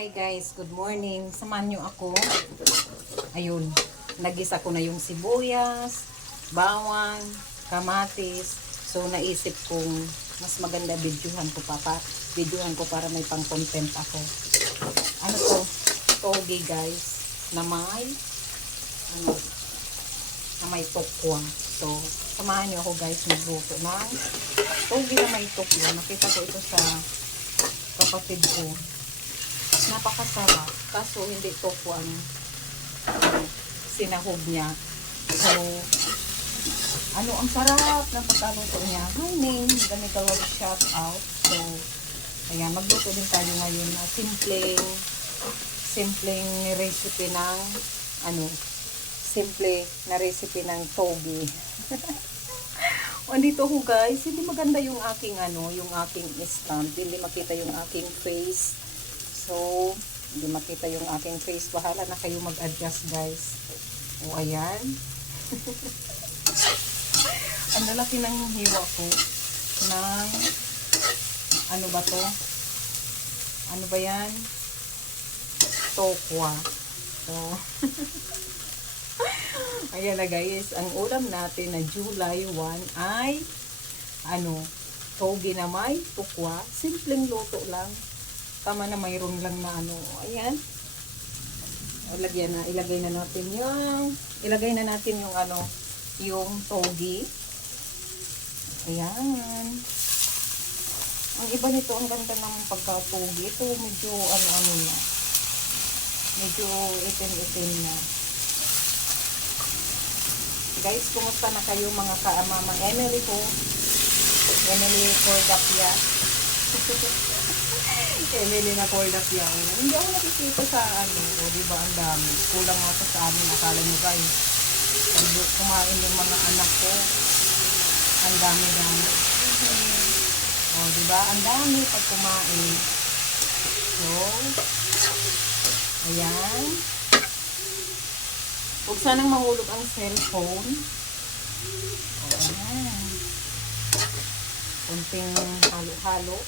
Hi guys, good morning. Samahan nyo ako. Ayun, nagisa ko na yung sibuyas, bawang, kamatis. So naisip kong mas maganda videohan ko para may pang content ako. Ano to? Toge guys, na may tokwa. So samahan nyo ako guys magluto ng toge na may tokwa. Nakita ko ito sa kapatid ko. Napakasarap, kaso hindi tokwa ang sinahog niya. So, ang sarap ng pagkaluto niya. Hi Ning, ganito love shout out. So, ayan, magluto din tayo ngayon na simpleng recipe ng simple na recipe ng toge. Andito ko guys, hindi maganda yung aking stand, hindi makita yung aking face. So, hindi makita yung aking face. Bahala na kayo mag-adjust guys. O, ayan. Ang lalaki ng hiwa ko ng ano ba to? Ano ba yan? Tokwa. So, ayan na guys. Ang ulam natin na July 1 ay toge na may tokwa. Simpleng luto lang. Tama na mayroon lang na ayan. Ilagay na natin yung toge. Ayan. Ang iba nito, ang ganda ng pagka-toge. Ito medyo na. Medyo itim-itim na. Guys, kumusta na kayo mga ka-mama Emily Cordapia. Emily na Cordapia. Hindi ako nakikita sa diba ang dami. Kulang ako sa amin. Akala nyo guys, kumain yung mga anak ko. Ang dami-dami. Diba? Ang dami pag kumain. So, ayan. Huwag sanang mahulog ang cellphone. Ayan. Kunting halo-halo.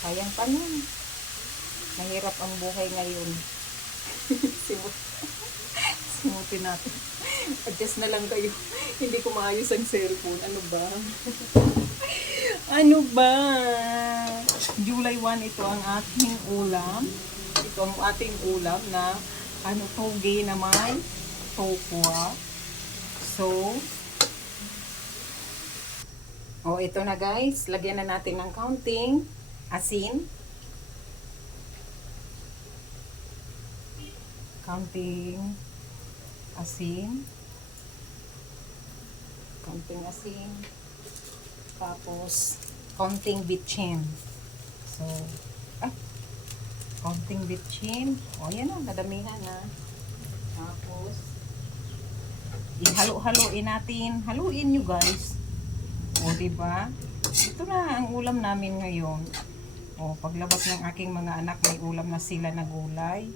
Sayang pa nun. Mahirap ang buhay ngayon. Simutin natin. Adjust na lang kayo. Hindi ko maayos ang cellphone. Ano ba? Ano ba? July 1 ito ang ating ulam. Ito ang ating ulam na toge na may tokwa. So, ito na guys. Lagyan na natin ng counting asin. Counting asin. Tapos, counting bitchin. So, counting bitchin. Yan na, kadamihan na. Tapos, ihalo-haloin natin. Haluin nyo guys. Diba? Ito na ang ulam namin ngayon. Paglabas ng aking mga anak, may ulam na sila na gulay.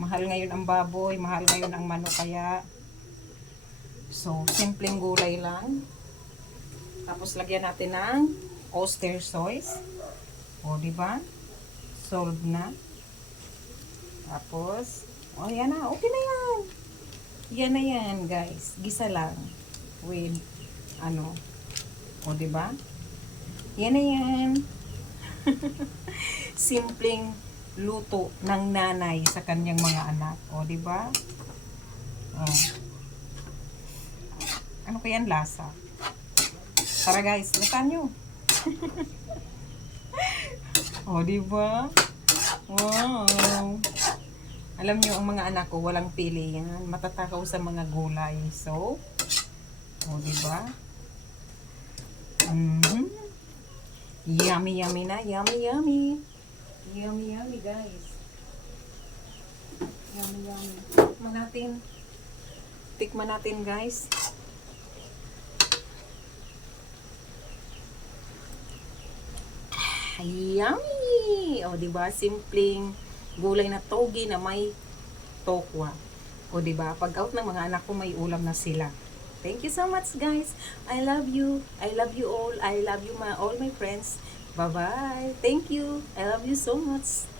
Mahal ngayon ang baboy, mahal ngayon ang manok kaya. So, simpleng gulay lang. Tapos, lagyan natin ng oyster sauce. Diba? Solve na. Tapos, yan na. Okay na yan. Yan na yan, guys. Gisa lang. With, diba? Yan na yan. Simpleng luto ng nanay sa kanyang mga anak. Diba? Ano kaya ang lasa? Tara guys, lasan nyo. Diba? Wow. Alam nyo, ang mga anak ko, walang pili yan. Matatakaw sa mga gulay. So, diba? Yummy, yummy na. Yummy, yummy. Yummy, yummy, guys. Yummy, yummy. Tikman natin, guys. Yummy! Diba? Simpleng gulay na toge na may tokwa. Diba? Pag out ng mga anak ko, may ulam na sila. Thank you so much guys. I love you. I love you all. I love you all my friends. Bye-bye. Thank you. I love you so much.